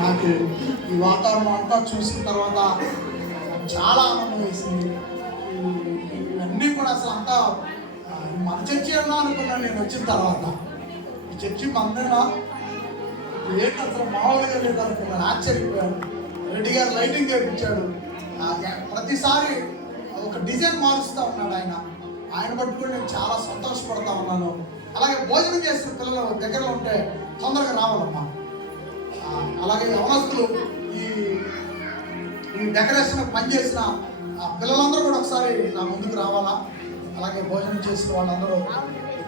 నాకు ఈ వాతావరణం అంతా చూసిన తర్వాత చాలా ఆనందం వేసింది. ఇవన్నీ కూడా అసలు అంతా మన చర్చి అన్నా అనుకున్నాను నేను వచ్చిన తర్వాత. ఈ చర్చి మందేనా ఏంటి అసలు మామూలుగా లేదు అనుకున్నాను, ఆశ్చర్యపోయాను. రెడ్డి గారు లైటింగ్ చేయించాడు. ప్రతిసారి ఒక డిజైన్ మారుస్తూ ఉన్నాడు ఆయన పట్టుకుని నేను చాలా సంతోషపడతా ఉన్నాను. అలాగే భోజనం చేసిన పిల్లలు దగ్గరలో ఉంటే తొందరగా రావాలమ్మా. అలాగే యవనస్తులు ఈ డెకరేషన్ పనిచేసిన పిల్లలందరూ కూడా ఒకసారి నా ముందుకు రావాలా. అలాగే భోజనం చేసిన వాళ్ళందరూ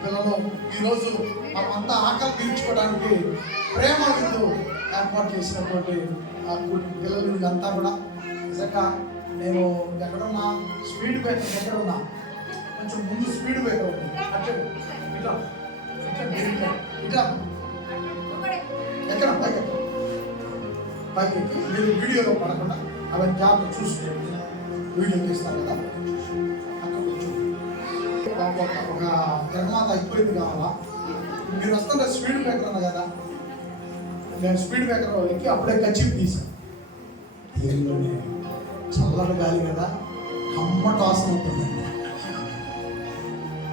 పిల్లలు ఈరోజు మనమంతా ఆకలి తీర్చుకోవడానికి ప్రేమ విందు ఏర్పాటు చేసినటువంటి పిల్లలు ఇదంతా కూడా నిజంగా నేను ఎక్కడున్నా స్పీడ్ బ్రేకర్ దగ్గర ఉన్నా, కొంచెం ముందు స్పీడ్ బ్రేకర్ ఉంది ఇట్లా ఎక్కడ పైకి మీరు వీడియోలో పడకుండా అవన్నీ జాగ్రత్త చూసి వీడియో తీస్తారు కదా. అక్కడ ఒక నిర్మాత అయిపోయింది కావాలా. మీరు వస్తుంటే స్పీడ్ బ్రేకర్ ఉంది కదా, నేను స్పీడ్ బ్రేకర్ ఎక్కి అప్పుడే కచ్చిప్ తీసాను. దీనిలోనే చల్లటి గాలి కదా, కమ్మట వాసన ఉంటుందండి.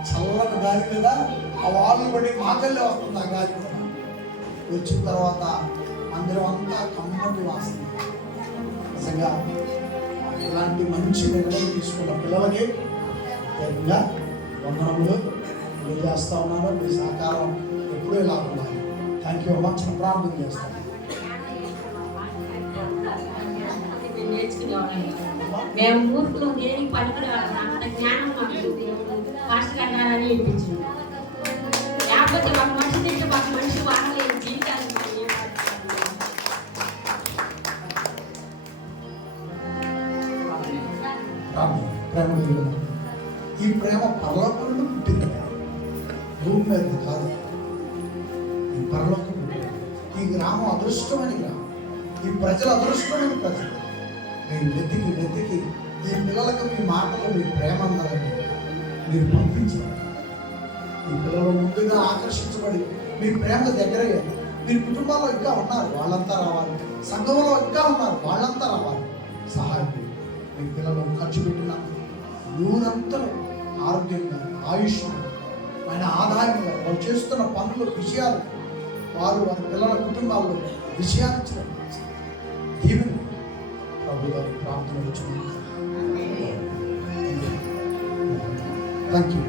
చల్లటి గాలి కదా, ఆ వాళ్ళు పడి మాకల్లే వస్తుంది. ఆ గాలి కూడా వచ్చిన తర్వాత మందిరం అంతా కమ్మటి వాసన. నిజంగా ఇలాంటి మంచి నిర్ణయం తీసుకున్న పిల్లలకి పెద్దగా వందనములు చేస్తూ ఉన్నాను. మీ సహకారం ఎప్పుడూ ఇలా ఉండాలి. Thank you much. ప్రార్థన చేస్తాను. మేము మూర్ఖులు దేనికి పనికిరాలి, అంత జ్ఞానం మాకు పాస్టర్ అన్నారని ఇప్పించింది. లేకపోతే మాకు మనిషి తింటే మాకు మనిషి వాడలేదు జీవితాలు. ఈ ప్రేమ పరలోకంలో పుట్టింది, భూమి మీద కాదు. ఈ పరలోకం ఈ గ్రామం అదృష్టమైన గ్రామం, ఈ ప్రజలు అదృష్టమైన ప్రజలు. మీరు వెతికి ఈ పిల్లలకు మీ మాటలు, మీ ప్రేమ అందాలని మీరు పంపించారు. ఈ పిల్లలు ముందుగా ఆకర్షించబడి మీ ప్రేమ దగ్గరయ్యారు. మీరు కుటుంబాల్లో ఇంకా ఉన్నారు, వాళ్ళంతా రావాలి. సంఘంలో ఇంకా ఉన్నారు, వాళ్ళంతా రావాలి. సహాయం మీ పిల్లలు ఖర్చు పెట్టిన నూరంతలు ఆరోగ్యంగా, ఆయుష్, ఆయన ఆదాయంగా, వాళ్ళు చేస్తున్న పనులు, విషయాలు, వారి పిల్లల కుటుంబాల్లో విషయాన్ని దీవెన ప్రభు గారి ప్రార్థన వచ్చి థ్యాంక్ యూ.